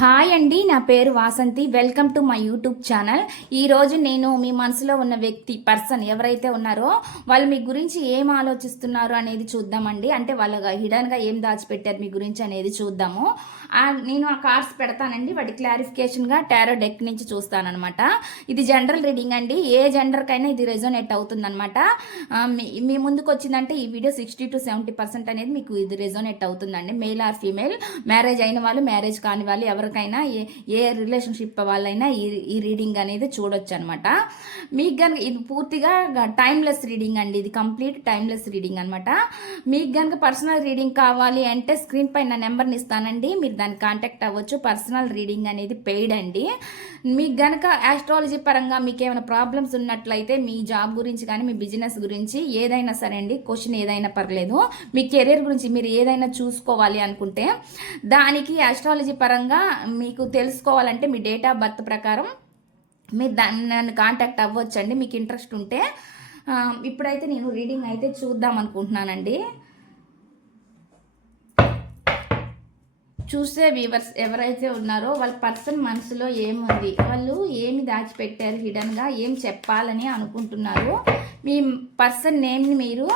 Hi అండి, నా పేరు Vasanthi. Welcome to my YouTube channel. ఈరోజు నేను మీ మనసులో ఉన్న వ్యక్తి పర్సన్ ఎవరైతే ఉన్నారో వాళ్ళు మీ గురించి ఏం ఆలోచిస్తున్నారు అనేది చూద్దామండి. అంటే వాళ్ళ హిడన్గా ఏం దాచిపెట్టారు మీ గురించి అనేది చూద్దాము. నేను ఆ కార్డ్స్ పెడతానండి, వాటి క్లారిఫికేషన్గా టారో డెక్ నుంచి చూస్తానమాట. ఇది జనరల్ రీడింగ్ అండి, ఏ జెండర్కైనా ఇది రెజోనేట్ అవుతుందన్నమాట. మీ ముందుకు వచ్చిందంటే ఈ వీడియో 60 to 70% అనేది మీకు ఇది రెజోనేట్ అవుతుందండి. మేల్ ఆర్ ఫీమేల్, మ్యారేజ్ అయిన వాళ్ళు, మ్యారేజ్ కాని వాళ్ళు, ఎవరికైనా ఏ రిలేషన్షిప్ వాళ్ళైనా ఈ రీడింగ్ అనేది చూడొచ్చు అనమాట. మీకు కనుక ఇది పూర్తిగా టైమ్లెస్ రీడింగ్ అండి, ఇది కంప్లీట్ టైమ్లెస్ రీడింగ్ అనమాట. మీకు కనుక పర్సనల్ రీడింగ్ కావాలి అంటే స్క్రీన్ పైన నెంబర్ని ఇస్తానండి, మీరు దాన్ని కాంటాక్ట్ అవ్వచ్చు. పర్సనల్ రీడింగ్ అనేది పెయిడ్ అండి. మీకు గనక ఆస్ట్రాలజీ పరంగా మీకు ఏమైనా ప్రాబ్లమ్స్ ఉన్నట్లయితే మీ జాబ్ గురించి కానీ మీ బిజినెస్ గురించి ఏదైనా సరే అండి, క్వశ్చన్ ఏదైనా పర్లేదు, మీ కెరీర్ గురించి మీరు ఏదైనా చూసుకోవాలి అనుకుంటే దానికి ఆస్ట్రాలజీ పరంగా మీకు తెలుసుకోవాలంటే మీ డేట్ ఆఫ్ బర్త్ ప్రకారం మీరు నన్ను కాంటాక్ట్ అవ్వచ్చండి మీకు ఇంట్రెస్ట్ ఉంటే. ఇప్పుడైతే నేను రీడింగ్ అయితే చూద్దాం అనుకుంటున్నానండి. చూసే వ్యూవర్స్ ఎవరైతే ఉన్నారో వాళ్ళ పర్సన్ మనసులో ఏముంది, వాళ్ళు ఏమి దాచిపెట్టారు హిడన్గా, ఏం చెప్పాలని అనుకుంటున్నారు, మీ పర్సన్ నేమ్ని మీరు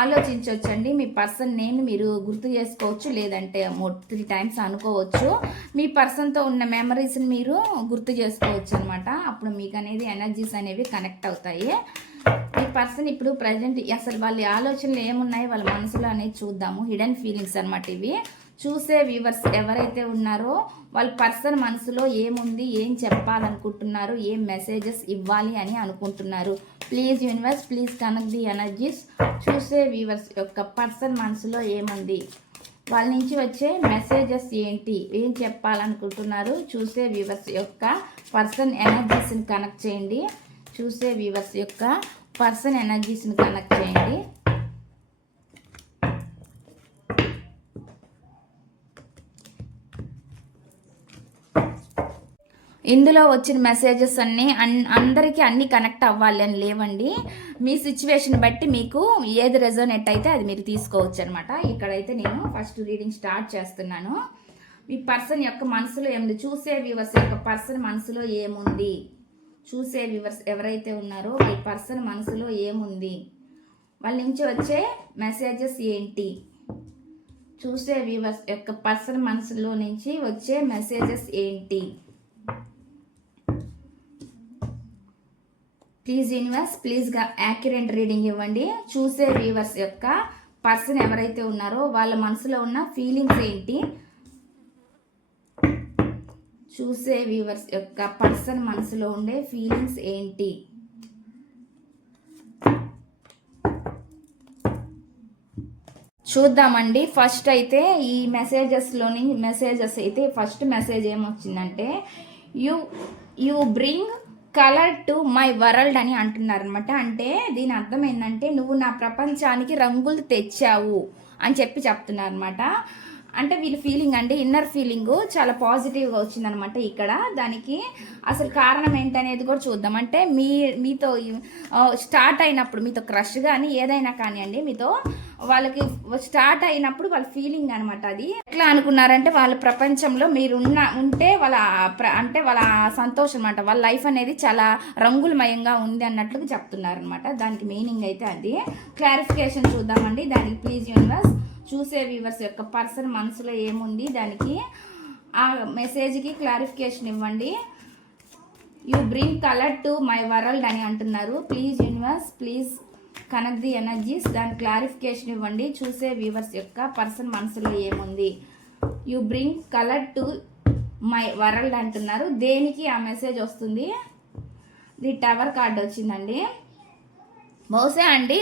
ఆలోచించవచ్చండి. మీ పర్సన్ నేమ్ని మీరు గుర్తు చేసుకోవచ్చు, లేదంటే 3 times అనుకోవచ్చు. మీ పర్సన్తో ఉన్న మెమరీస్ని మీరు గుర్తు చేసుకోవచ్చు అనమాట. అప్పుడు మీకు అనేది ఎనర్జీస్ అనేవి కనెక్ట్ అవుతాయి. మీ పర్సన్ ఇప్పుడు ప్రజెంట్ అసలు వాళ్ళ ఆలోచనలు ఏమున్నాయి వాళ్ళ మనసులో అనేది చూద్దాము. హిడెన్ ఫీలింగ్స్ అనమాట ఇవి. చూసే వ్యూవర్స్ ఎవరైతే ఉన్నారో వాళ్ళ పర్సన్ మనసులో ఏముంది, ఏం చెప్పాలనుకుంటున్నారు, ఏం మెసేజెస్ ఇవ్వాలి అని అనుకుంటున్నారు. Please universe, please connect the energies. చూసే వ్యూవర్స్ యొక్క పర్సన్ మనసులో ఏముంది, వాళ్ళ నుంచి వచ్చే మెసేజెస్ ఏంటి, ఏం చెప్పాలనుకుంటున్నారు. చూసే వ్యూవర్స్ యొక్క పర్సన్ ఎనర్జీస్ని కనెక్ట్ చేయండి. చూసే వ్యూవర్స్ యొక్క పర్సన్ ఎనర్జీస్ని కనెక్ట్ చేయండి. ఇందులో వచ్చిన మెసేజెస్ అందరికీ అన్నీ కనెక్ట్ అవ్వాలి అని లేవండి. మీ సిచ్యువేషన్ బట్టి మీకు ఏది రెజోనేట్ అయితే అది మీరు తీసుకోవచ్చు అనమాట. ఇక్కడైతే నేను ఫస్ట్ రీడింగ్ స్టార్ట్ చేస్తున్నాను. మీ పర్సన్ యొక్క మనసులో ఏముంది, చూసే వ్యూవర్స్ యొక్క పర్సన్ మనసులో ఏముంది, చూసే వ్యూవర్స్ ఎవరైతే ఉన్నారో మీ పర్సన్ మనసులో ఏముంది, వాళ్ళ నుంచి వచ్చే మెసేజెస్ ఏంటి. చూసే వ్యూవర్స్ యొక్క పర్సన్ మనసులో నుంచి వచ్చే మెసేజెస్ ఏంటి. ప్లీజ్ యూనివర్స్, ప్లీజ్గా యాక్యురేట్ రీడింగ్ ఇవ్వండి. చూసే వ్యూవర్స్ యొక్క పర్సన్ ఎవరైతే ఉన్నారో వాళ్ళ మనసులో ఉన్న ఫీలింగ్స్ ఏంటి. చూసే వ్యూవర్స్ యొక్క పర్సన్ మనసులో ఉండే ఫీలింగ్స్ ఏంటి. చూద్దామండి. ఫస్ట్ అయితే ఈ మెసేజెస్ అయితే ఫస్ట్ మెసేజ్ ఏమొచ్చిందంటే you bring colour to my world అని అంటున్నారనమాట. అంటే దీని అర్థం ఏంటంటే నువ్వు నా ప్రపంచానికి రంగులు తెచ్చావు అని చెప్తున్నారనమాట. అంటే వీళ్ళ ఫీలింగ్ అంటే ఇన్నర్ ఫీలింగ్ చాలా పాజిటివ్గా వచ్చిందనమాట ఇక్కడ. దానికి అసలు కారణం ఏంటనేది కూడా చూద్దాం. అంటే మీతో స్టార్ట్ అయినప్పుడు మీతో క్రష్ కానీ ఏదైనా కానివ్వండి, మీతో వాళ్ళకి స్టార్ట్ అయినప్పుడు వాళ్ళ ఫీలింగ్ అనమాట. అది ఎట్లా అనుకున్నారంటే వాళ్ళ ప్రపంచంలో మీరు ఉంటే వాళ్ళ సంతోషం అనమాట, వాళ్ళ లైఫ్ అనేది చాలా రంగులమయంగా ఉంది అన్నట్లుగా చెప్తున్నారనమాట. దానికి మీనింగ్ అయితే అది. క్లారిఫికేషన్ చూద్దామండి దానికి. ప్లీజ్ యూనివర్స్, చూసే వ్యూవర్స్ యొక్క పర్సన్ మనసులో ఏముంది, దానికి ఆ మెసేజ్కి క్లారిఫికేషన్ ఇవ్వండి. You bring colour to my world అని అంటున్నారు. Please universe, please connect the energies, దాని క్లారిఫికేషన్ ఇవ్వండి. చూసే వ్యూవర్స్ యొక్క పర్సన్ మనసులో ఏముంది. You bring colour to my world అంటున్నారు. దేనికి ఆ మెసేజ్ వస్తుంది. ది టవర్ కార్డ్ వచ్చిందండి. బహుశా అండి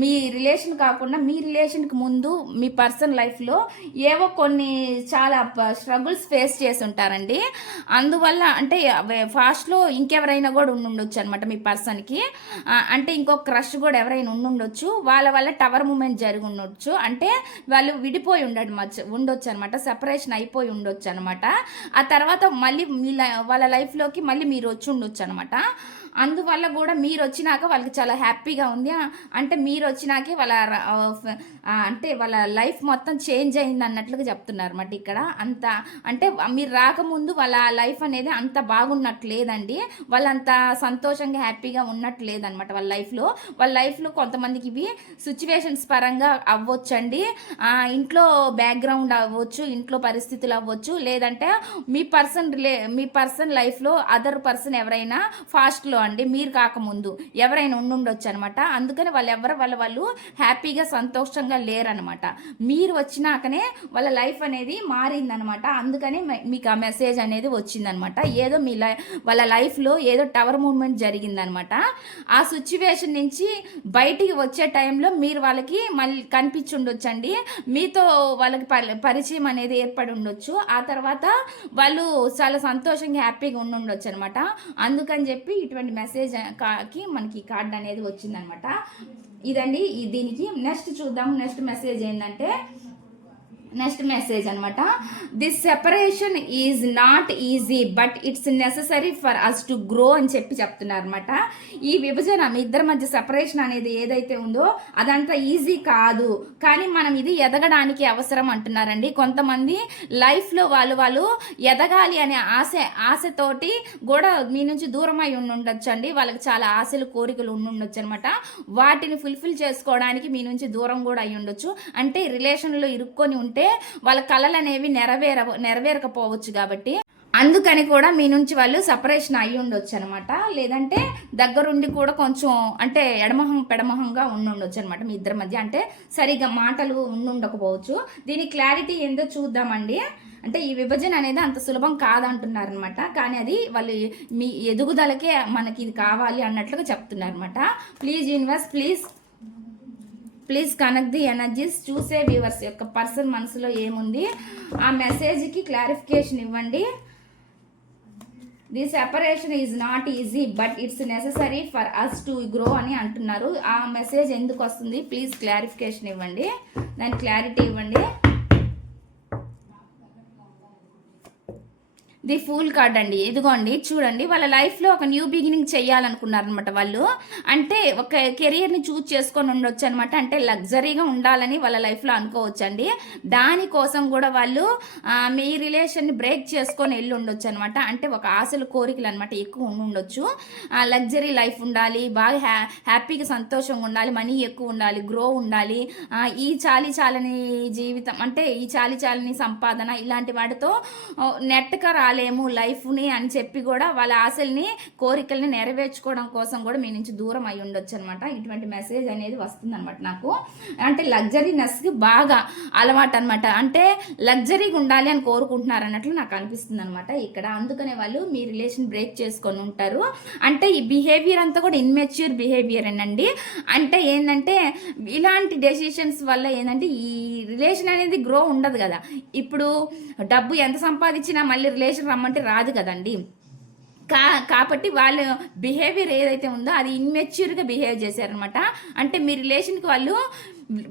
మీ రిలేషన్ కాకుండా మీ రిలేషన్కి ముందు మీ పర్సన్ లైఫ్లో ఏవో కొన్ని చాలా స్ట్రగుల్స్ ఫేస్ చేసి ఉంటారండి. అందువల్ల అంటే ఫాస్ట్లో ఇంకెవరైనా కూడా ఉండుండొచ్చు అనమాట మీ పర్సన్కి. అంటే ఇంకొక క్రష్ కూడా ఎవరైనా ఉండుండొచ్చు. వాళ్ళ వల్ల టవర్ మూమెంట్ జరిగి ఉండొచ్చు. అంటే వాళ్ళు విడిపోయి ఉండొచ్చు అనమాట, సెపరేషన్ అయిపోయి ఉండొచ్చు అనమాట. ఆ తర్వాత మళ్ళీ వాళ్ళ లైఫ్లోకి మళ్ళీ మీరు వచ్చి ఉండొచ్చు అనమాట. అందువల్ల కూడా మీరు వచ్చినాక వాళ్ళకి చాలా హ్యాపీగా ఉంది. అంటే మీరు వచ్చినాకే వాళ్ళ అంటే వాళ్ళ లైఫ్ మొత్తం చేంజ్ అయింది అన్నట్లుగా చెప్తున్నారు అన్నమాట ఇక్కడ. అంత అంటే మీరు రాకముందు వాళ్ళ లైఫ్ అనేది అంత బాగున్నట్లేదండి, వాళ్ళంత సంతోషంగా హ్యాపీగా ఉన్నట్లేదనమాట వాళ్ళ లైఫ్లో కొంతమందికి ఇవి సిచ్యువేషన్స్ పరంగా అవ్వచ్చండి, ఇంట్లో బ్యాక్గ్రౌండ్ అవ్వచ్చు, ఇంట్లో పరిస్థితులు అవ్వచ్చు, లేదంటే మీ పర్సన్ లైఫ్లో అదర్ పర్సన్ ఎవరైనా ఫాస్ట్లో అండి మీరు కాకముందు ఎవరైనా ఉండుండొచ్చు అనమాట. అందుకని వాళ్ళు హ్యాపీగా సంతోషంగా లేరనమాట. మీరు వచ్చినాకనే వాళ్ళ లైఫ్ అనేది మారిందనమాట. అందుకని మీకు ఆ మెసేజ్ అనేది వచ్చిందనమాట. ఏదో వాళ్ళ లైఫ్లో ఏదో టవర్ మూమెంట్ జరిగిందనమాట. ఆ సిచ్యువేషన్ నుంచి బయటికి వచ్చే టైంలో మీరు వాళ్ళకి మళ్ళీ కనిపించుండొచ్చండి, మీతో వాళ్ళకి పరిచయం అనేది ఏర్పడి ఉండొచ్చు. ఆ తర్వాత వాళ్ళు చాలా సంతోషంగా హ్యాపీగా ఉండొచ్చు అనమాట. అందుకని చెప్పి ఇటువంటి మెసేజ్ కి మనకి కార్డ్ అనేది వచ్చిందనమాట. ఇదండి దీనికి. నెక్స్ట్ చూద్దాం. నెక్స్ట్ మెసేజ్ ఏంటంటే అనమాట, this separation is not easy but it's necessary for us to grow అని చెప్తున్నారు అనమాట. ఈ విభజన మీ ఇద్దరి మధ్య సెపరేషన్ అనేది ఏదైతే ఉందో అదంతా ఈజీ కాదు, కానీ మనం ఇది ఎదగడానికి అవసరం అంటున్నారండి. కొంతమంది లైఫ్లో వాళ్ళు ఎదగాలి అనే ఆశతోటి కూడా మీ నుంచి దూరం అయి ఉండొచ్చు అండి. వాళ్ళకి చాలా ఆశలు కోరికలు ఉండొచ్చు అనమాట. వాటిని ఫుల్ఫిల్ చేసుకోవడానికి మీ నుంచి దూరం కూడా అయి ఉండొచ్చు. అంటే రిలేషన్లో ఇరుక్కొని ఉంటే వాళ్ళ కళలు అనేవి నెరవేరకపోవచ్చు కాబట్టి అందుకని కూడా మీ నుంచి వాళ్ళు సపరేషన్ అయ్యి ఉండొచ్చు అనమాట. లేదంటే దగ్గరుండి కూడా కొంచెం అంటే పెడమొహంగా ఉండొచ్చు అనమాట మీ ఇద్దరి మధ్య. అంటే సరిగా మాటలు ఉండకపోవచ్చు. దీని క్లారిటీ ఏందో చూద్దామండి. అంటే ఈ విభజన అనేది అంత సులభం కాదంటున్నారు అనమాట, కానీ అది వాళ్ళు మీ ఎదుగుదలకే మనకి ఇది కావాలి అన్నట్లుగా చెప్తున్నారు అనమాట. Please universe, please connect the energies. చూసే వ్యూవర్స్ యొక్క పర్సన్ మనసులో ఏముంది ఆ మెసేజ్కి క్లారిఫికేషన్ ఇవ్వండి. The separation is not easy but it's necessary for us to grow అని అంటున్నారు. ఆ మెసేజ్ ఎందుకు వస్తుంది? ప్లీజ్ క్లారిఫికేషన్ ఇవ్వండి, దాని క్లారిటీ ఇవ్వండి. ది ఫూల్ కార్డ్ అండి. ఇదిగోండి చూడండి, వాళ్ళ లైఫ్లో ఒక న్యూ బిగినింగ్ చేయాలనుకున్నారనమాట వాళ్ళు. అంటే ఒక కెరియర్ని చూజ్ చేసుకొని ఉండొచ్చు అనమాట. అంటే లగ్జరీగా ఉండాలని వాళ్ళ లైఫ్లో అనుకోవచ్చండి. దానికోసం కూడా వాళ్ళు మీ రిలేషన్ని బ్రేక్ చేసుకొని వెళ్ళి ఉండొచ్చు అనమాట. అంటే ఒక ఆశలు కోరికలు అనమాట ఎక్కువ ఉండొచ్చు. లగ్జరీ లైఫ్ ఉండాలి, బాగా హ్యాపీగా సంతోషంగా ఉండాలి, మనీ ఎక్కువ ఉండాలి, గ్రో ఉండాలి, ఈ చాలని జీవితం అంటే ఈ చాలని సంపాదన ఇలాంటి వాటితో నెట్గా లేము లైఫ్ని అని చెప్పి కూడా వాళ్ళ ఆశల్ని కోరికల్ని నెరవేర్చుకోవడం కోసం కూడా మీ నుంచి దూరం అయి ఉండొచ్చు అనమాట. ఇటువంటి మెసేజ్ అనేది వస్తుంది అనమాట నాకు. అంటే లగ్జరీనెస్కి బాగా అలవాటు అనమాట. అంటే లగ్జరీగా ఉండాలి అని కోరుకుంటున్నారు అన్నట్లు నాకు అనిపిస్తుంది అనమాట ఇక్కడ. అందుకనే వాళ్ళు మీ రిలేషన్ బ్రేక్ చేసుకొని ఉంటారు. అంటే ఈ బిహేవియర్ అంతా కూడా ఇన్మెచ్యూర్ బిహేవియర్ అండి. అంటే ఏంటంటే ఇలాంటి డెసిషన్స్ వల్ల ఏంటంటే ఈ రిలేషన్ అనేది గ్రో ఉండదు కదా. ఇప్పుడు డబ్బు ఎంత సంపాదించినా మళ్ళీ రిలేషన్ రమ్మంటే రాదు కదండి. కాబట్టి వాళ్ళ బిహేవియర్ ఏదైతే ఉందో అది ఇన్మెచ్యూర్గా బిహేవ్ చేశారనమాట. అంటే మీ రిలేషన్కి వాళ్ళు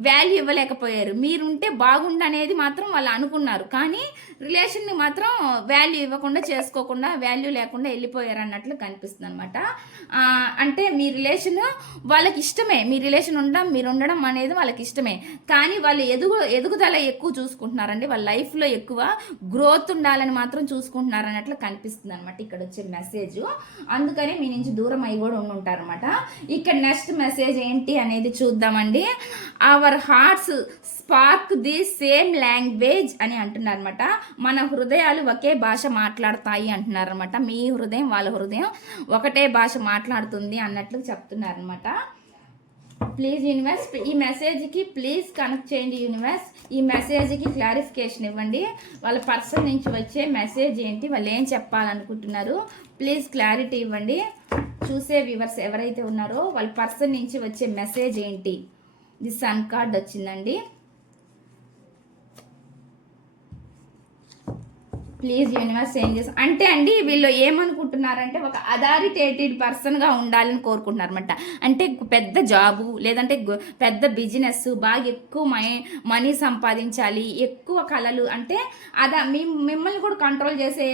వాల్యూ ఇవ్వలేకపోయారు. మీరుంటే బాగుండనేది మాత్రం వాళ్ళు అనుకున్నారు, కానీ రిలేషన్ని మాత్రం వాల్యూ ఇవ్వకుండా చేసుకోకుండా వాల్యూ లేకుండా వెళ్ళిపోయారు అన్నట్లు కనిపిస్తుంది అనమాట. అంటే మీ రిలేషన్ వాళ్ళకి ఇష్టమే, మీ రిలేషన్ మీరు ఉండడం అనేది వాళ్ళకి ఇష్టమే, కానీ వాళ్ళు ఎదుగుదల ఎక్కువ చూసుకుంటున్నారండి. వాళ్ళ లైఫ్లో ఎక్కువ గ్రోత్ ఉండాలని మాత్రం చూసుకుంటున్నారు అన్నట్లు కనిపిస్తుంది అనమాట ఇక్కడ వచ్చే మెసేజ్. అందుకని మీ నుంచి దూరం అయి కూడా ఉండుంటారనమాట. ఇక్కడ నెక్స్ట్ మెసేజ్ ఏంటి అనేది చూద్దామండి. Our hearts spark the same language అని అంటున్నారు అనమాట. మన హృదయాలు ఒకే భాష మాట్లాడతాయి అంటున్నారు అనమాట. మీ హృదయం వాళ్ళ హృదయం ఒకటే భాష మాట్లాడుతుంది అన్నట్లు చెప్తున్నారనమాట. ప్లీజ్ యూనివర్స్ ఈ మెసేజ్కి ప్లీజ్ కనెక్ట్ చేయండి యూనివర్స్. ఈ మెసేజ్కి క్లారిఫికేషన్ ఇవ్వండి. వాళ్ళ పర్సన్ నుంచి వచ్చే మెసేజ్ ఏంటి, వాళ్ళు ఏం చెప్పాలనుకుంటున్నారు, ప్లీజ్ క్లారిటీ ఇవ్వండి. చూసే వ్యూవర్స్ ఎవరైతే ఉన్నారో వాళ్ళ పర్సన్ నుంచి వచ్చే మెసేజ్ ఏంటి. ది సన్ కార్డ్ వచ్చిందండి. ప్లీజ్ యూనివర్స్ చేంజ్ చేసి అంటే అండి వీళ్ళు ఏమనుకుంటున్నారంటే ఒక అథారిటేటెడ్ పర్సన్గా ఉండాలని కోరుకుంటున్నారు అనమాట. అంటే పెద్ద జాబు లేదంటే పెద్ద బిజినెస్ బాగా ఎక్కువ మనీ సంపాదించాలి, ఎక్కువ కళలు అంటే మిమ్మల్ని కూడా కంట్రోల్ చేసే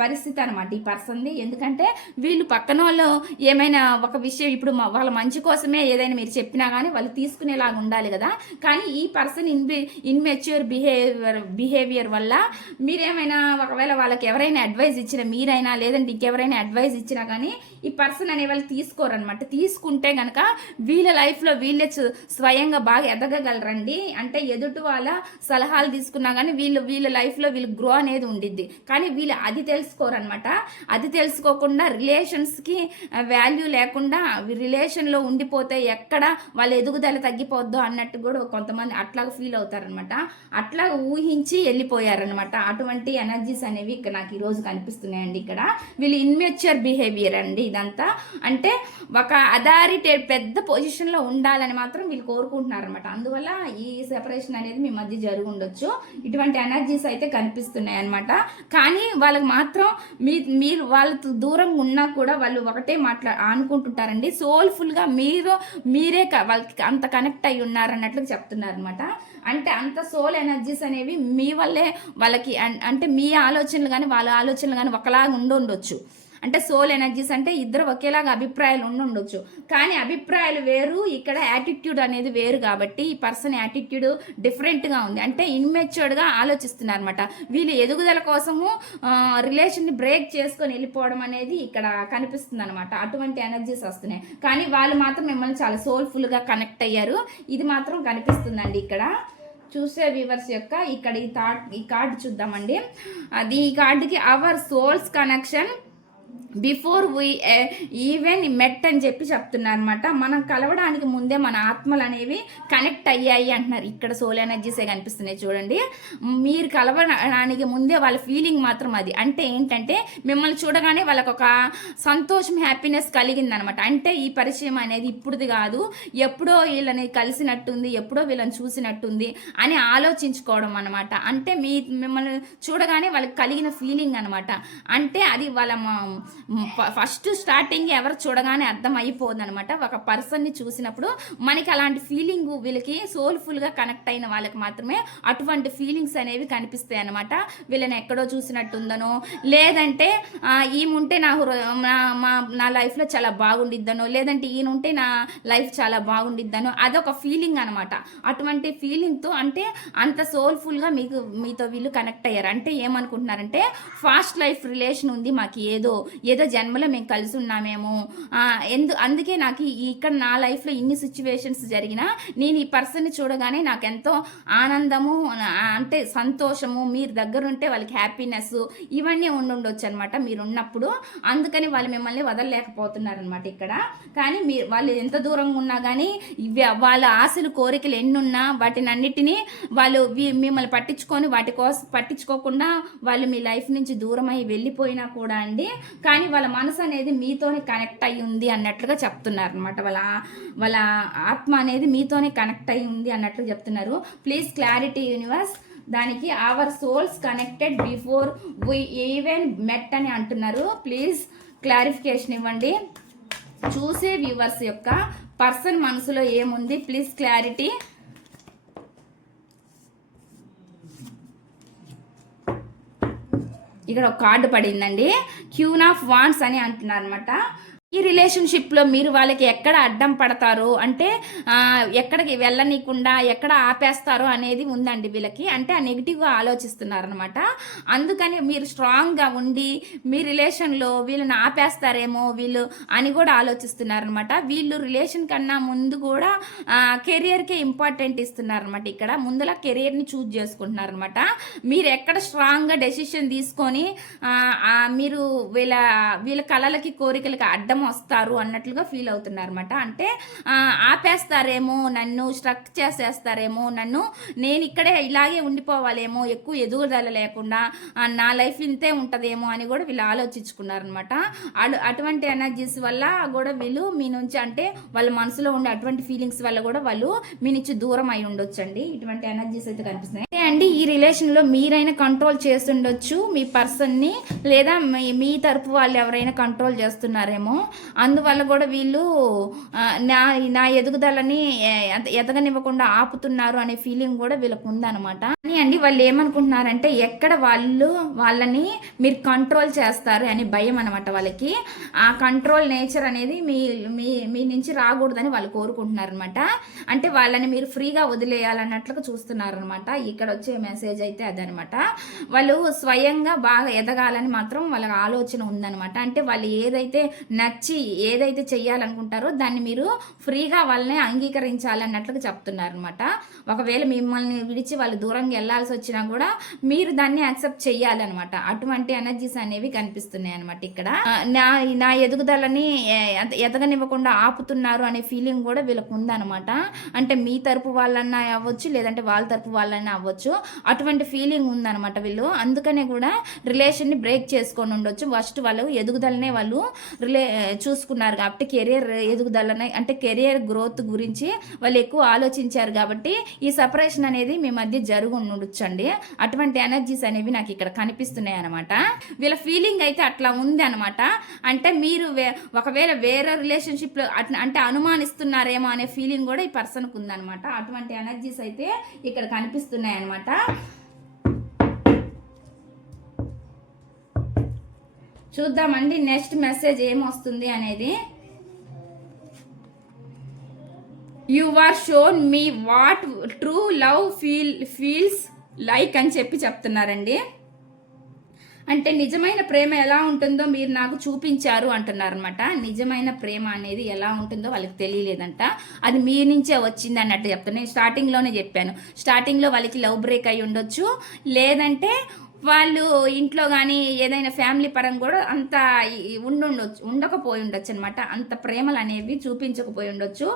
పరిస్థితి అనమాట ఈ పర్సన్ది. ఎందుకంటే వీళ్ళు పక్కన వాళ్ళు ఏమైనా ఒక విషయం ఇప్పుడు వాళ్ళ మంచి కోసమే ఏదైనా మీరు చెప్పినా కానీ వాళ్ళు తీసుకునేలాగా ఉండాలి కదా. కానీ ఈ పర్సన్ ఇన్మెచ్యూర్ బిహేవియర్ వల్ల మీరేమైనా ఒకవేళ వాళ్ళకి ఎవరైనా అడ్వైజ్ ఇచ్చినా మీరైనా లేదంటే ఇంకెవరైనా అడ్వైజ్ ఇచ్చినా కానీ ఈ పర్సన్ అనే వాళ్ళు తీసుకోరనమాట. తీసుకుంటే కనుక వీళ్ళ లైఫ్లో వీళ్ళే స్వయంగా బాగా ఎదగగలరండి. అంటే ఎదుటి వాళ్ళ సలహాలు తీసుకున్నా కానీ వీళ్ళ లైఫ్లో వీళ్ళు గ్రో అనేది ఉండిద్ది. కానీ వీళ్ళు అది తెలుసుకోరనమాట. అది తెలుసుకోకుండా రిలేషన్స్కి వాల్యూ లేకుండా రిలేషన్లో ఉండిపోతే ఎక్కడ వాళ్ళ ఎదుగుదల తగ్గిపోద్దో అన్నట్టు కూడా కొంతమంది అట్లాగా ఫీల్ అవుతారనమాట. అట్లా ఊహించి వెళ్ళిపోయారనమాట. అటువంటి ఎనర్జీస్ అనేవి ఇక్కడ నాకు ఈరోజు కనిపిస్తున్నాయండి. ఇక్కడ వీళ్ళు ఇన్మెచ్యూర్ బిహేవియర్ అండి ఇదంతా. అంటే ఒక అథారిటేట్ పెద్ద పొజిషన్లో ఉండాలని మాత్రం వీళ్ళు కోరుకుంటున్నారు అనమాట. అందువల్ల ఈ సెపరేషన్ అనేది మీ మధ్య జరిగి ఉండొచ్చు. ఇటువంటి ఎనర్జీస్ అయితే కనిపిస్తున్నాయి అనమాట. కానీ వాళ్ళకి మాత్రం మీరు వాళ్ళతో దూరంగా ఉన్నా కూడా వాళ్ళు ఒకటే అనుకుంటుంటారండి. సోల్ఫుల్గా మీరే వాళ్ళకి అంత కనెక్ట్ అయి ఉన్నారన్నట్లు చెప్తున్నారు అనమాట. అంటే అంత సోల్ ఎనర్జీస్ అనేవి మీ వల్లే వాళ్ళకి అంటే మీ ఆలోచనలు కానీ వాళ్ళ ఆలోచనలు కానీ ఒకలాగా ఉండొచ్చు. అంటే సోల్ ఎనర్జీస్ అంటే ఇద్దరు ఒకేలాగా అభిప్రాయాలు ఉండొచ్చు. కానీ అభిప్రాయాలు వేరు, ఇక్కడ యాటిట్యూడ్ అనేది వేరు. కాబట్టి ఈ పర్సన్ యాటిట్యూడ్ డిఫరెంట్గా ఉంది. అంటే ఇన్మెచ్యూర్డ్గా ఆలోచిస్తున్నారు అనమాట. వీళ్ళు ఎదుగుదల కోసము రిలేషన్ని బ్రేక్ చేసుకొని వెళ్ళిపోవడం అనేది ఇక్కడ కనిపిస్తుంది అనమాట. అటువంటి ఎనర్జీస్ వస్తున్నాయి. కానీ వాళ్ళు మాత్రం మిమ్మల్ని చాలా సోల్ఫుల్గా కనెక్ట్ అయ్యారు. ఇది మాత్రం కనిపిస్తుందండి ఇక్కడ చూసే వ్యూవర్స్ యొక్క. ఇక్కడ ఈ కార్డు చూద్దామండి. అది ఈ కార్డుకి our souls connection before we even met అని చెప్తున్నారు అనమాట. మనం కలవడానికి ముందే మన ఆత్మలు అనేవి కనెక్ట్ అయ్యాయి అంటున్నారు. ఇక్కడ సోల్ ఎనర్జీసే కనిపిస్తున్నాయి చూడండి. మీరు కలవడానికి ముందే వాళ్ళ ఫీలింగ్ మాత్రం అది. అంటే ఏంటంటే మిమ్మల్ని చూడగానే వాళ్ళకు ఒక సంతోషం హ్యాపీనెస్ కలిగిందనమాట. అంటే ఈ పరిచయం అనేది ఇప్పుడుది కాదు, ఎప్పుడో వీళ్ళని కలిసినట్టుంది, ఎప్పుడో వీళ్ళని చూసినట్టుంది అని ఆలోచించుకోవడం అనమాట. అంటే మిమ్మల్ని చూడగానే వాళ్ళకి కలిగిన ఫీలింగ్ అనమాట. అంటే అది వాళ్ళ ఫస్ట్ స్టార్టింగ్ ఎవరు చూడగానే అర్థం అయిపోతుంది అనమాట. ఒక పర్సన్ని చూసినప్పుడు మనకి అలాంటి ఫీలింగ్ వీళ్ళకి సోల్ఫుల్గా కనెక్ట్ అయిన వాళ్ళకి మాత్రమే అటువంటి ఫీలింగ్స్ అనేవి కనిపిస్తాయి అనమాట. వీళ్ళని ఎక్కడో చూసినట్టుందనో లేదంటే ఈముంటే నా లైఫ్లో చాలా బాగుండిద్దనో లేదంటే ఈయనుంటే నా లైఫ్ చాలా బాగుండిద్దనో అదొక ఫీలింగ్ అనమాట. అటువంటి ఫీలింగ్తో అంటే అంత సోల్ఫుల్గా మీతో వీళ్ళు కనెక్ట్ అయ్యారు. అంటే ఏమనుకుంటున్నారంటే ఫాస్ట్ లైఫ్ రిలేషన్ ఉంది మాకు, ఏదో జన్మలో మేము కలిసి ఉన్నామేమో, అందుకే నాకు ఇక్కడ నా లైఫ్లో ఇన్ని సిచ్యువేషన్స్ జరిగినా నేను ఈ పర్సన్ని చూడగానే నాకు ఎంతో ఆనందము అంటే సంతోషము, మీరు దగ్గర ఉంటే వాళ్ళకి హ్యాపీనెస్ ఇవన్నీ ఉండొచ్చు అనమాట మీరు ఉన్నప్పుడు. అందుకని వాళ్ళు మిమ్మల్ని వదలలేకపోతున్నారనమాట ఇక్కడ. కానీ వాళ్ళు ఎంత దూరంగా ఉన్నా కానీ వాళ్ళ ఆశలు కోరికలు ఎన్నున్నా వాటిని అన్నిటినీ వాళ్ళు మిమ్మల్ని పట్టించుకోకుండా వాళ్ళు మీ లైఫ్ నుంచి దూరమై వెళ్ళిపోయినా కూడా అండి, కానీ వాళ్ళ మనసు అనేది మీతోనే కనెక్ట్ అయ్యి ఉంది అన్నట్లుగా చెప్తున్నారు అనమాట. వాళ్ళ ఆత్మ అనేది మీతోనే కనెక్ట్ అయ్యి ఉంది అన్నట్లు చెప్తున్నారు. Please clarity universe. దానికి our souls connected before we even met అని అంటున్నారు. ప్లీజ్ క్లారిఫికేషన్ ఇవ్వండి. చూసే వ్యూవర్స్ యొక్క పర్సన్ మనసులో ఏముంది ప్లీజ్ క్లారిటీ. ఇక్కడ ఒక కార్డు పడిందండి, క్యూన్ ఆఫ్ వాండ్స్ అని అంటున్నారు అనమాట. ఈ రిలేషన్షిప్లో మీరు వాళ్ళకి ఎక్కడ అడ్డం పడతారో అంటే ఎక్కడికి వెళ్ళనీయకుండా ఎక్కడ ఆపేస్తారో అనేది ఉందండి వీళ్ళకి. అంటే ఆ నెగిటివ్గా ఆలోచిస్తున్నారనమాట. అందుకని మీరు స్ట్రాంగ్గా ఉండి మీ రిలేషన్లో వీళ్ళని ఆపేస్తారేమో వీళ్ళు అని కూడా ఆలోచిస్తున్నారనమాట. వీళ్ళు రిలేషన్ కన్నా ముందు కూడా కెరియర్కే ఇంపార్టెంట్ ఇస్తున్నారనమాట. ఇక్కడ ముందులా కెరియర్ని చూజ్ చేసుకుంటున్నారనమాట. మీరు ఎక్కడ స్ట్రాంగ్గా డెసిషన్ తీసుకొని మీరు వీళ్ళ కళలకి కోరికలకి అడ్డం అడ్డం వస్తారు అన్నట్లుగా ఫీల్ అవుతున్నారు అనమాట. అంటే ఆపేస్తారేమో, నన్ను స్ట్రక్ చేసేస్తారేమో, నేను ఇక్కడే ఇలాగే ఉండిపోవాలేమో, ఎక్కువ ఎదుగుదల లేకుండా నా లైఫ్ ఇంతే ఉంటుందేమో అని కూడా వీళ్ళు ఆలోచించుకున్నారనమాట. అటువంటి ఎనర్జీస్ వల్ల కూడా వీళ్ళు మీ నుంచి, అంటే వాళ్ళ మనసులో ఉండే అటువంటి ఫీలింగ్స్ వల్ల కూడా వాళ్ళు మీ నుంచి దూరం అయి ఉండొచ్చండి. ఇటువంటి ఎనర్జీస్ అయితే కనిపిస్తున్నాయి అండి. ఈ రిలేషన్లో మీరైనా కంట్రోల్ చేస్తుండొచ్చు మీ పర్సన్ని, లేదా మీ తరపు వాళ్ళు ఎవరైనా కంట్రోల్ చేస్తున్నారేమో. అందువల్ల కూడా వీళ్ళు నా ఎదుగుదలని ఎదగనివ్వకుండా ఆపుతున్నారు అనే ఫీలింగ్ కూడా వీళ్ళకు ఉందన్నమాట. అని అండి వాళ్ళు ఏమనుకుంటున్నారంటే ఎక్కడ వాళ్ళని మీరు కంట్రోల్ చేస్తారు అని భయం అనమాట వాళ్ళకి. ఆ కంట్రోల్ నేచర్ అనేది మీ నుంచి రాకూడదని వాళ్ళు కోరుకుంటున్నారు అనమాట. అంటే వాళ్ళని మీరు ఫ్రీగా వదిలేయాలన్నట్లుగా చూస్తున్నారు అనమాట. ఇక్కడ వచ్చే మెసేజ్ అయితే అదనమాట. వాళ్ళు స్వయంగా బాగా ఎదగాలని మాత్రం వాళ్ళకి ఆలోచన ఉందనమాట. అంటే వాళ్ళు ఏదైతే చెయ్యాలనుకుంటారో దాన్ని మీరు ఫ్రీగా వాళ్ళని అంగీకరించాలన్నట్లుగా చెప్తున్నారు అనమాట. ఒకవేళ మిమ్మల్ని విడిచి వాళ్ళు దూరంగా వెళ్ళాల్సి వచ్చినా కూడా మీరు దాన్ని యాక్సెప్ట్ చెయ్యాలన్నమాట. అటువంటి ఎనర్జీస్ అనేవి కనిపిస్తున్నాయి అనమాట. ఇక్కడ నా ఎదుగుదలని ఎదగనివ్వకుండా ఆపుతున్నారు అనే ఫీలింగ్ కూడా వీళ్ళకు ఉందన్నమాట. అంటే మీ తరపు వాళ్ళన్నా అవ్వచ్చు, లేదంటే వాళ్ళ తరపు వాళ్ళన్నా అవ్వచ్చు, అటువంటి ఫీలింగ్ ఉందన్నమాట వీళ్ళు. అందుకనే కూడా రిలేషన్ని బ్రేక్ చేసుకొని ఉండొచ్చు. ఫస్ట్ వాళ్ళు ఎదుగుదలనే వాళ్ళు చూసుకున్నారు కాబట్టి, కెరియర్ ఎదుగుదలనే అంటే కెరియర్ గ్రోత్ గురించి వాళ్ళు ఎక్కువ ఆలోచించారు కాబట్టి ఈ సపరేషన్ అనేది మీ మధ్య ఉండొచ్చండి. అటువంటి ఎనర్జీస్ అనేవి నాకు ఇక్కడ కనిపిస్తున్నాయి అనమాట. వీళ్ళ ఫీలింగ్ అయితే అట్లా ఉంది అనమాట. అంటే మీరు ఒకవేళ వేరే రిలేషన్షిప్లో అంటే అనుమానిస్తున్నారేమో అనే ఫీలింగ్ కూడా ఈ పర్సన్కి ఉందనమాట. అటువంటి ఎనర్జీస్ అయితే ఇక్కడ కనిపిస్తున్నాయి అనమాట. చూద్దామండి నెక్స్ట్ మెసేజ్ ఏమొస్తుంది అనేది. You are shown me what true love feels like అని చెప్తున్నారండి. అంటే నిజమైన ప్రేమ ఎలా ఉంటుందో మీరు నాకు చూపించారు అంటున్నారనమాట. నిజమైన ప్రేమ అనేది ఎలా ఉంటుందో వాళ్ళకి తెలియలేదంట. అది మీ నుంచే వచ్చింది అన్నట్టు చెప్తాను. నేను స్టార్టింగ్లోనే చెప్పాను. స్టార్టింగ్లో వాళ్ళకి లవ్ బ్రేక్ అయి ఉండొచ్చు, లేదంటే వాళ్ళు ఇంట్లో కానీ ఏదైనా ఫ్యామిలీ పరంగా కూడా అంత ఉండకపోయి ఉండొచ్చు అనమాట. అంత ప్రేమలు అనేవి చూపించకపోయి ఉండొచ్చు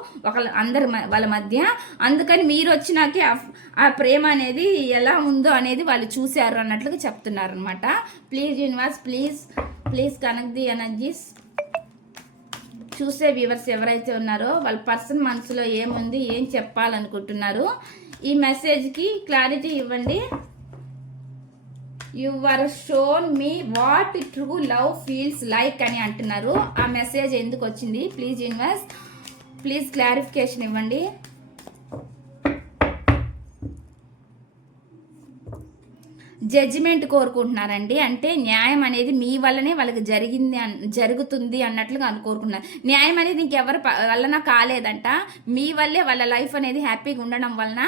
వాళ్ళ మధ్య. అందుకని మీరు వచ్చినాకే ఆ ప్రేమ అనేది ఎలా ఉందో అనేది వాళ్ళు చూశారు అన్నట్లుగా చెప్తున్నారు అనమాట. Please universe, please connect the energies. చూసే వ్యూవర్స్ ఎవరైతే ఉన్నారో వాళ్ళ పర్సన్ మనసులో ఏముంది, ఏం చెప్పాలనుకుంటున్నారు, ఈ మెసేజ్కి క్లారిటీ ఇవ్వండి. You are shown me what true love feels like అని అంటున్నారు. ఆ మెసేజ్ ఎందుకు వచ్చింది? ప్లీజ్ యూనివర్స్, ప్లీజ్ క్లారిఫికేషన్ ఇవ్వండి. జడ్జిమెంట్ కోరుకుంటున్నారండి. అంటే న్యాయం అనేది మీ వల్లనే వాళ్ళకి జరుగుతుంది అన్నట్లుగా కోరుకుంటున్నారు. న్యాయం అనేది ఇంకెవరి వలన కాలేదంట, మీ వల్లే వాళ్ళ లైఫ్ అనేది హ్యాపీగా ఉండడం వలన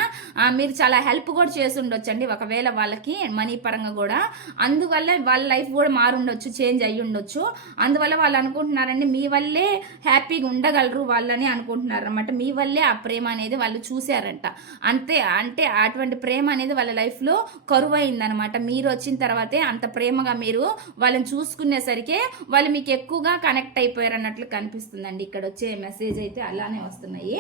మీరు చాలా హెల్ప్ కూడా చేసి ఉండొచ్చండి. ఒకవేళ వాళ్ళకి మనీ పరంగా కూడా, అందువల్ల వాళ్ళ లైఫ్ కూడా మారుండొచ్చు, చేంజ్ అయ్యి ఉండొచ్చు. అందువల్ల వాళ్ళు అనుకుంటున్నారండి మీ వల్లే హ్యాపీగా ఉండగలరు వాళ్ళని అనుకుంటున్నారు అనమాట. మీ వల్లే ఆ ప్రేమ అనేది వాళ్ళు చూశారంట. అంటే అటువంటి ప్రేమ అనేది వాళ్ళ లైఫ్లో కరువైందనమాట. మీరు వచ్చిన తర్వాతే అంత ప్రేమగా మీరు వాళ్ళని చూసుకునేసరికి వాళ్ళు మీకు ఎక్కువగా కనెక్ట్ అయిపోయారు అన్నట్లు కనిపిస్తుందండి. ఇక్కడ వచ్చే మెసేజ్ అయితే అలానే వస్తున్నాయి.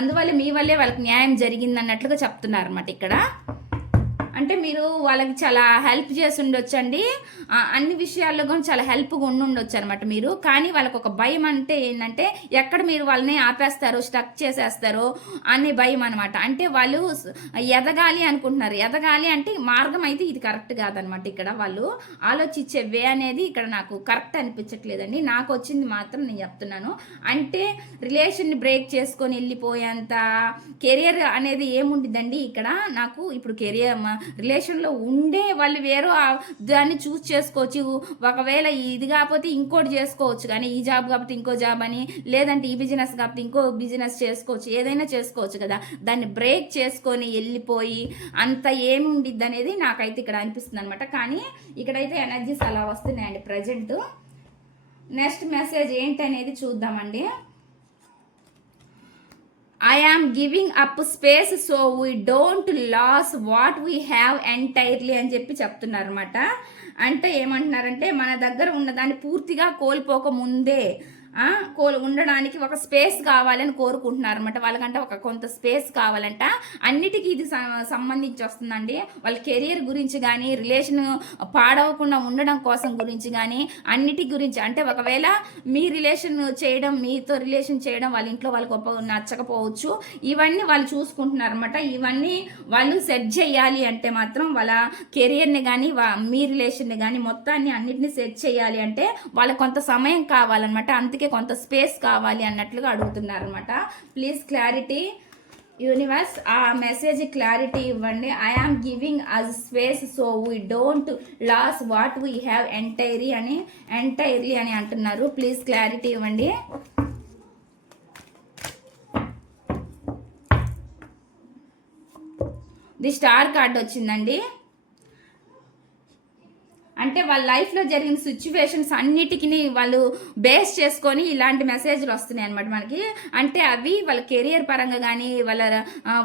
అందువల్ల మీ వల్లే వాళ్ళకి న్యాయం జరిగింది అన్నట్లుగా చెప్తున్నారు అన్నమాట ఇక్కడ. అంటే మీరు వాళ్ళకి చాలా హెల్ప్ చేసి ఉండొచ్చండి. అన్ని విషయాల్లో కూడా చాలా హెల్ప్గా ఉండొచ్చు అనమాట మీరు. కానీ వాళ్ళకి ఒక భయం అంటే ఏంటంటే ఎక్కడ మీరు వాళ్ళని ఆపేస్తారో, స్టక్ చేసేస్తారో అనే భయం అనమాట. అంటే వాళ్ళు ఎదగాలి అనుకుంటున్నారు. ఎదగాలి అంటే మార్గం అయితే ఇది కరెక్ట్ కాదనమాట. ఇక్కడ వాళ్ళు ఆలోచించే వే అనేది ఇక్కడ నాకు కరెక్ట్ అనిపించట్లేదండి. నాకు వచ్చింది మాత్రం నేను చెప్తున్నాను. అంటే రిలేషన్ని బ్రేక్ చేసుకొని వెళ్ళిపోయేంత కెరియర్ అనేది ఏముండిద్దండి ఇక్కడ. నాకు ఇప్పుడు రిలేషన్లో ఉండే వాళ్ళు వేరే దాన్ని చూస్ చేసుకోవచ్చు. ఒకవేళ ఇది కాకపోతే ఇంకోటి చేసుకోవచ్చు, కానీ ఈ జాబ్ కాకపోతే ఇంకో జాబ్ అని, లేదంటే ఈ బిజినెస్ కాకపోతే ఇంకో బిజినెస్ చేసుకోవచ్చు, ఏదైనా చేసుకోవచ్చు కదా. దాన్ని బ్రేక్ చేసుకొని వెళ్ళిపోయి అంత ఏమి ఉండిద్ది అనేది నాకైతే ఇక్కడ అనిపిస్తుంది అనమాట. కానీ ఇక్కడైతే ఎనర్జీస్ అలా వస్తున్నాయండి ప్రజెంట్. నెక్స్ట్ మెసేజ్ ఏంటనేది చూద్దామండి. I am giving up space so we don't lose what we have entirely అని చెప్తున్నారు అనమాట. అంటే ఏమంటున్నారంటే మన దగ్గర ఉన్నదాన్ని పూర్తిగా కోల్పోక ముందే, ఉండడానికి ఒక స్పేస్ కావాలని కోరుకుంటున్నారు అనమాట. వాళ్ళకంటే ఒక కొంత స్పేస్ కావాలంట. అన్నిటికీ ఇది సంబంధించి వస్తుందండి. వాళ్ళ కెరియర్ గురించి కానీ, రిలేషన్ పాడవకుండా ఉండడం కోసం గురించి కానీ, అన్నిటి గురించి. అంటే ఒకవేళ మీతో రిలేషన్ చేయడం వాళ్ళ ఇంట్లో వాళ్ళకి నచ్చకపోవచ్చు. ఇవన్నీ వాళ్ళు చూసుకుంటున్నారు అనమాట. ఇవన్నీ వాళ్ళు సెట్ చేయాలి అంటే మాత్రం వాళ్ళ కెరియర్ని కానీ మీ రిలేషన్ని కానీ మొత్తాన్ని అన్నిటిని సెట్ చేయాలి అంటే వాళ్ళకి కొంత సమయం కావాలన్నమాట. అందుకే కొంత స్పేస్ కావాలి అన్నట్లుగా అడుగుతున్నారు అనమాట. ప్లీజ్ క్లారిటీ యూనివర్స్, ఆ మెసేజ్ క్లారిటీ ఇవ్వండి. I am giving us space so we don't lose what we have entirely అని అంటున్నారు. ప్లీజ్ క్లారిటీ ఇవ్వండి. ది స్టార్ కార్డ్ వచ్చిందండి. అంటే వాళ్ళ లైఫ్లో జరిగిన సిచ్యువేషన్స్ అన్నిటికీ వాళ్ళు బేస్ చేసుకొని ఇలాంటి మెసేజ్లు వస్తున్నాయి అనమాట మనకి. అంటే అవి వాళ్ళ కెరియర్ పరంగా కానీ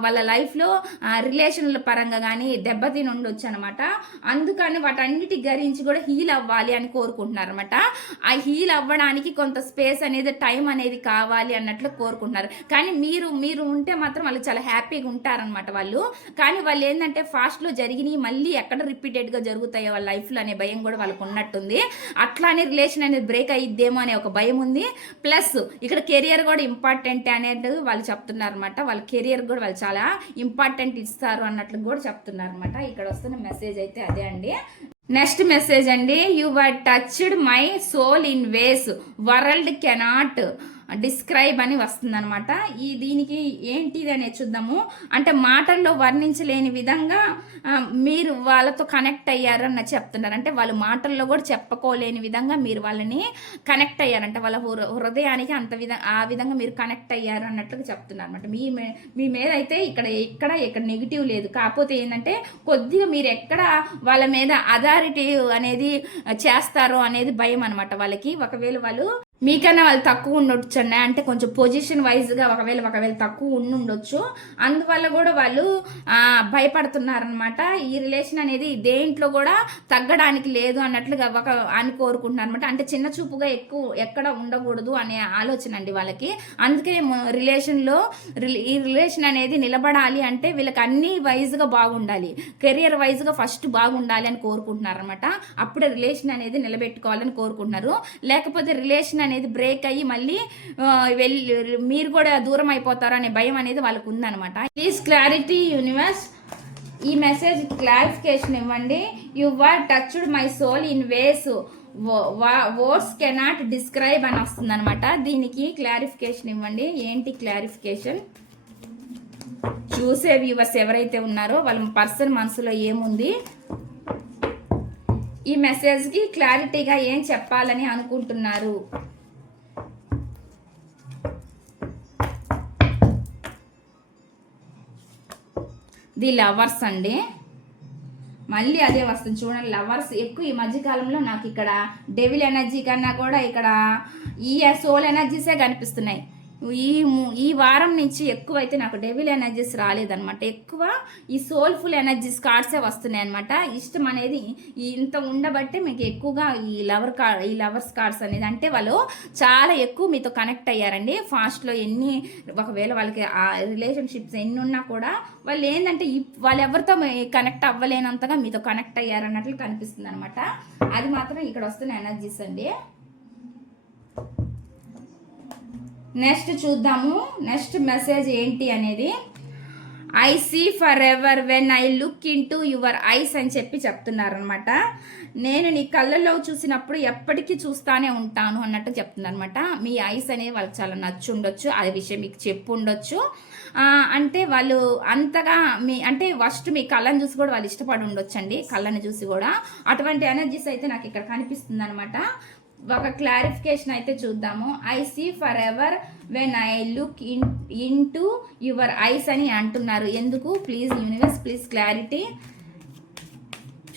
వాళ్ళ లైఫ్లో రిలేషన్ల పరంగా కానీ దెబ్బతిని ఉండొచ్చు అనమాట. అందుకని వాటన్నిటి గురించి కూడా హీల్ అవ్వాలి అని కోరుకుంటున్నారు అనమాట. ఆ హీల్ అవ్వడానికి కొంత స్పేస్ అనేది, టైం అనేది కావాలి అన్నట్లు కోరుకుంటున్నారు. కానీ మీరు ఉంటే మాత్రం వాళ్ళు చాలా హ్యాపీగా ఉంటారనమాట వాళ్ళు. కానీ వాళ్ళు ఏంటంటే ఫాస్ట్లో జరిగినాయి మళ్ళీ ఎక్కడ రిపీటెడ్గా జరుగుతాయో వాళ్ళ లైఫ్లో అనే భయం కూడా వాళ్ళకు ఉన్నట్టుంది. అట్లానే రిలేషన్ అనేది బ్రేక్ అయ్యిద్దేమో అనే ఒక భయం ఉంది. ప్లస్ ఇక్కడ కెరియర్ కూడా ఇంపార్టెంట్ అనేది వాళ్ళు చెప్తున్నారు అనమాట. వాళ్ళ కెరియర్ కూడా వాళ్ళు చాలా ఇంపార్టెంట్ ఇస్తారు అన్నట్లు కూడా చెప్తున్నారు అనమాట. ఇక్కడ వస్తున్న మెసేజ్ అయితే అదే అండి. నెక్స్ట్ మెసేజ్ అండి, you were touched my soul in ways world cannot describe అని వస్తుందన్నమాట. దీనికి ఏంటిది అనేది చూద్దాము. అంటే మాటల్లో వర్ణించలేని విధంగా మీరు వాళ్ళతో కనెక్ట్ అయ్యారు అన్న చెప్తున్నారు. అంటే వాళ్ళు మాటల్లో కూడా చెప్పుకోలేని విధంగా మీరు వాళ్ళని కనెక్ట్ అయ్యారంట. వాళ్ళ హృదయానికి ఆ విధంగా మీరు కనెక్ట్ అయ్యారు అన్నట్లుగా చెప్తున్నారు అనమాట. మీ మీద అయితే ఇక్కడ నెగిటివ్ లేదు. కాకపోతే ఏంటంటే కొద్దిగా మీరు ఎక్కడ వాళ్ళ మీద అథారిటీ అనేది చేస్తారో అనేది భయం అనమాట వాళ్ళకి. ఒకవేళ వాళ్ళు మీకన్నా వాళ్ళు తక్కువ ఉండొచ్చు అన్న, అంటే కొంచెం పొజిషన్ వైజ్గా ఒకవేళ తక్కువ ఉండొచ్చు. అందువల్ల కూడా వాళ్ళు భయపడుతున్నారనమాట. ఈ రిలేషన్ అనేది దేంట్లో కూడా తగ్గడానికి లేదు అన్నట్లుగా అని కోరుకుంటున్నారు అనమాట. అంటే చిన్న చూపుగా ఎక్కడ ఉండకూడదు అనే ఆలోచన అండి వాళ్ళకి. అందుకే ఈ రిలేషన్ అనేది నిలబడాలి అంటే వీళ్ళకి అన్ని వైజ్గా బాగుండాలి, కెరియర్ వైజ్గా ఫస్ట్ బాగుండాలి అని కోరుకుంటున్నారు అనమాట. అప్పుడే రిలేషన్ అనేది నిలబెట్టుకోవాలని కోరుకుంటున్నారు. లేకపోతే రిలేషన్ అనేది బ్రేక్ అయ్యి మళ్ళీ మీరు కూడా దూరం అయిపోతారు అనే భయం అనేది వాళ్ళకు ఉందన్నమాట. ప్లీజ్ క్లారిటీ యూనివర్స్, ఈ మెసేజ్ క్లారిఫికేషన్ ఇవ్వండి. You were touched my soul in ways words cannot describe అని వస్తుంది అనమాట. దీనికి క్లారిఫికేషన్ ఇవ్వండి. ఏంటి క్లారిఫికేషన్? చూసే వ్యూవర్స్ ఎవరైతే ఉన్నారో వాళ్ళ పర్సన్ మనసులో ఏముంది, ఈ మెసేజ్కి క్లారిటీగా ఏం చెప్పాలని అనుకుంటున్నారు? ది లవర్స్ అండి. మళ్ళీ అదే వస్తుంది చూడండి. లవర్స్ ఎక్కువ ఈ మధ్యకాలంలో నాకు ఇక్కడ డెవిల్ ఎనర్జీ కన్నా కూడా ఇక్కడ ఈ సోల్ ఎనర్జీసే కనిపిస్తున్నాయి. ఈ వారం నుంచి ఎక్కువైతే నాకు డెవిల్ ఎనర్జీస్ రాలేదనమాట. ఎక్కువ ఈ సోల్ఫుల్ ఎనర్జీస్ కార్డ్సే వస్తున్నాయి అనమాట. ఇష్టం అనేది ఇంత ఉండబట్టే మీకు ఎక్కువగా ఈ లవర్స్ కార్డ్స్ అనేది. అంటే వాళ్ళు చాలా ఎక్కువ మీతో కనెక్ట్ అయ్యారండి ఫాస్ట్లో. ఒకవేళ వాళ్ళకి ఆ రిలేషన్షిప్స్ ఎన్ని ఉన్నా కూడా వాళ్ళు ఏంటంటే వాళ్ళు ఎవరితో కనెక్ట్ అవ్వలేనంతగా మీతో కనెక్ట్ అయ్యారన్నట్లు కనిపిస్తుంది అనమాట. అది మాత్రం ఇక్కడ వస్తున్న ఎనర్జీస్ అండి. నెక్స్ట్ చూద్దాము. నెక్స్ట్ మెసేజ్ ఏంటి అనేది. I see forever when I look into your eyes అని చెప్తున్నారనమాట. నేను నీ కళ్ళల్లో చూసినప్పుడు ఎప్పటికీ చూస్తానే ఉంటాను అన్నట్టు చెప్తున్నారు అనమాట. మీ ఐస్ అనేది వాళ్ళకి చాలా నచ్చి ఉండొచ్చు, అదే విషయం మీకు చెప్పు ఉండొచ్చు. అంటే వాళ్ళు అంతగా అంటే ఫస్ట్ మీ కళ్ళని చూసి కూడా వాళ్ళు ఇష్టపడి ఉండొచ్చు అండి, కళ్ళని చూసి కూడా. అటువంటి ఎనర్జీస్ అయితే నాకు ఇక్కడ కనిపిస్తుంది అనమాట. ఒక క్లారిఫికేషన్ అయితే చూద్దాము. I see forever when I look into your eyes అని అంటున్నారు. ఎందుకు? Please universe, please clarity.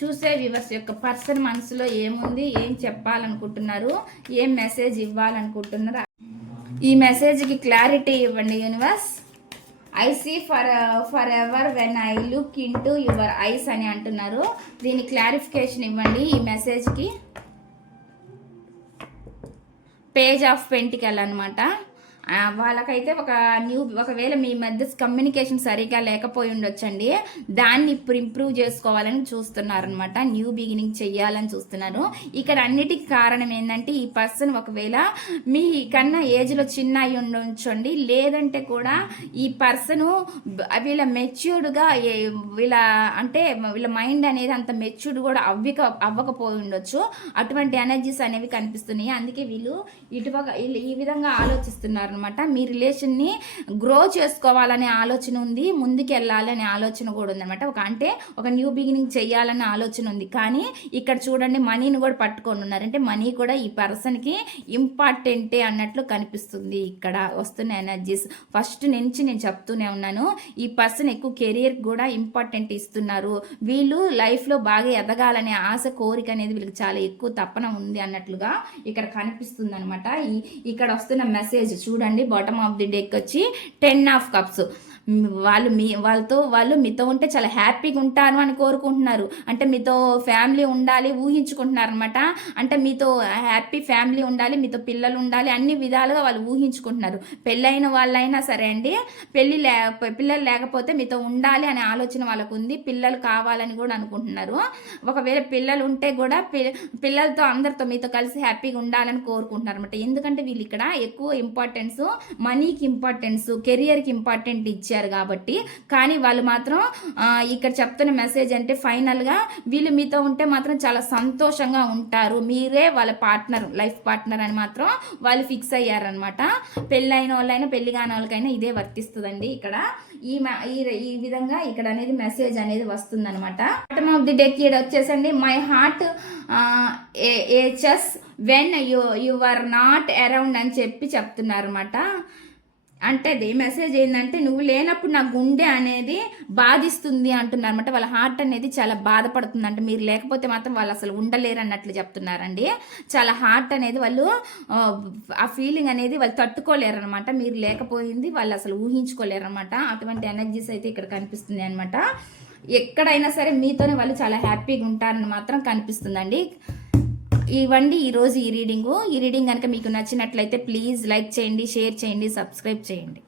చూసే వ్యూవర్స్ యొక్క పర్సన్ మనసులో ఏముంది, ఏం చెప్పాలనుకుంటున్నారు, ఏం మెసేజ్ ఇవ్వాలనుకుంటున్నారు, ఈ మెసేజ్కి క్లారిటీ ఇవ్వండి universe. I see forever when I look into your eyes అని అంటున్నారు. దీని క్లారిఫికేషన్ ఇవ్వండి ఈ మెసేజ్కి. పేజ్ ఆఫ్ పెంటికల్ అనమాట. వాళ్ళకైతే ఒకవేళ మీ మధ్య కమ్యూనికేషన్ సరిగా లేకపోయి ఉండొచ్చండి, దాన్ని ఇప్పుడు ఇంప్రూవ్ చేసుకోవాలని చూస్తున్నారనమాట. న్యూ బిగినింగ్ చెయ్యాలని చూస్తున్నారు. ఇక్కడ అన్నిటికీ కారణం ఏంటంటే ఈ పర్సన్ ఒకవేళ మీ కన్నా ఏజ్లో చిన్న అయి ఉండొచ్చండి, లేదంటే కూడా ఈ పర్సను వీళ్ళ మెచ్యూర్డ్గా వీళ్ళ మైండ్ అనేది అంత మెచ్యూర్డ్ కూడా అవ్వకపోయి ఉండొచ్చు. అటువంటి ఎనర్జీస్ అనేవి కనిపిస్తున్నాయి. అందుకే వీళ్ళు ఈ విధంగా ఆలోచిస్తున్నారు అనమాట. మీ రిలేషన్ని గ్రో చేసుకోవాలనే ఆలోచన ఉంది, ముందుకు వెళ్ళాలి అనే ఆలోచన కూడా ఉందన్నమాట. ఒక న్యూ బిగినింగ్ చేయాలనే ఆలోచన ఉంది. కానీ ఇక్కడ చూడండి, మనీని కూడా పట్టుకొని ఉన్నారు. అంటే మనీ కూడా ఈ పర్సన్కి ఇంపార్టెంటే అన్నట్లు కనిపిస్తుంది ఇక్కడ వస్తున్న ఎనర్జీస్. ఫస్ట్ నుంచి నేను చెప్తూనే ఉన్నాను, ఈ పర్సన్ ఎక్కువ కెరియర్కి కూడా ఇంపార్టెంట్ ఇస్తున్నారు. వీళ్ళు లైఫ్లో బాగా ఎదగాలనే ఆశ, కోరిక అనేది వీళ్ళకి చాలా ఎక్కువ తపన ఉంది అన్నట్లుగా ఇక్కడ కనిపిస్తుంది అనమాట. ఇక్కడ వస్తున్న మెసేజ్ చూడండి, బాటమ్ ఆఫ్ ది డెక్ వచ్చి 10 ఆఫ్ కప్స్. వాళ్ళు మీతో ఉంటే చాలా హ్యాపీగా ఉంటారు అని కోరుకుంటున్నారు. అంటే మీతో ఫ్యామిలీ ఉండాలి ఊహించుకుంటున్నారు అనమాట. అంటే మీతో హ్యాపీ ఫ్యామిలీ ఉండాలి, మీతో పిల్లలు ఉండాలి, అన్ని విధాలుగా వాళ్ళు ఊహించుకుంటున్నారు. పెళ్ళైన వాళ్ళైనా సరే అండి, పిల్లలు లేకపోతే మీతో ఉండాలి అనే ఆలోచన వాళ్ళకు ఉంది. పిల్లలు కావాలని కూడా అనుకుంటున్నారు. ఒకవేళ పిల్లలు ఉంటే కూడా పిల్లలతో అందరితో మీతో కలిసి హ్యాపీగా ఉండాలని కోరుకుంటున్నారు అనమాట. ఎందుకంటే వీళ్ళు ఇక్కడ ఎక్కువ ఇంపార్టెన్స్ మనీకి ఇంపార్టెన్స్, కెరియర్కి ఇంపార్టెంట్ ఇచ్చారు కాబట్టి. కానీ వాళ్ళు మాత్రం ఇక్కడ చెప్తున్న మెసేజ్ అంటే ఫైనల్గా వీళ్ళు మీతో ఉంటే మాత్రం చాలా సంతోషంగా ఉంటారు, మీరే వాళ్ళ పార్ట్నర్, లైఫ్ పార్ట్నర్ అని మాత్రం వాళ్ళు ఫిక్స్ అయ్యారనమాట. పెళ్ళైన వాళ్ళైనా పెళ్లి కాని వాళ్ళకైనా ఇదే వర్తిస్తుందండి. ఇక్కడ ఈ విధంగా ఇక్కడ అనేది మెసేజ్ అనేది వస్తుంది అనమాట. బాటమ్ ఆఫ్ ది డెక్ ఇక్కడ వచ్చేసండి, my heart aches when you are not around అని చెప్తున్నారు అనమాట. అంటే మెసేజ్ ఏంటంటే, నువ్వు లేనప్పుడు నా గుండె అనేది బాధిస్తుంది అంటున్నారు అనమాట. వాళ్ళ హార్ట్ అనేది చాలా బాధపడుతుంది అంటే, మీరు లేకపోతే మాత్రం వాళ్ళు అసలు ఉండలేరు అన్నట్లు చెప్తున్నారండి. చాలా హార్ట్ అనేది వాళ్ళు ఆ ఫీలింగ్ అనేది వాళ్ళు తట్టుకోలేరు అనమాట. మీరు లేకపోయింది వాళ్ళు అసలు ఊహించుకోలేరు అనమాట. అటువంటి ఎనర్జీస్ అయితే ఇక్కడ కనిపిస్తుంది అనమాట. ఎక్కడైనా సరే మీతోనే వాళ్ళు చాలా హ్యాపీగా ఉంటారని మాత్రం కనిపిస్తుందండి. ఇవ్వండి ఈరోజు ఈ రీడింగ్ కనుక మీకు నచ్చినట్లయితే ప్లీజ్ లైక్ చేయండి, షేర్ చేయండి, సబ్స్క్రైబ్ చేయండి.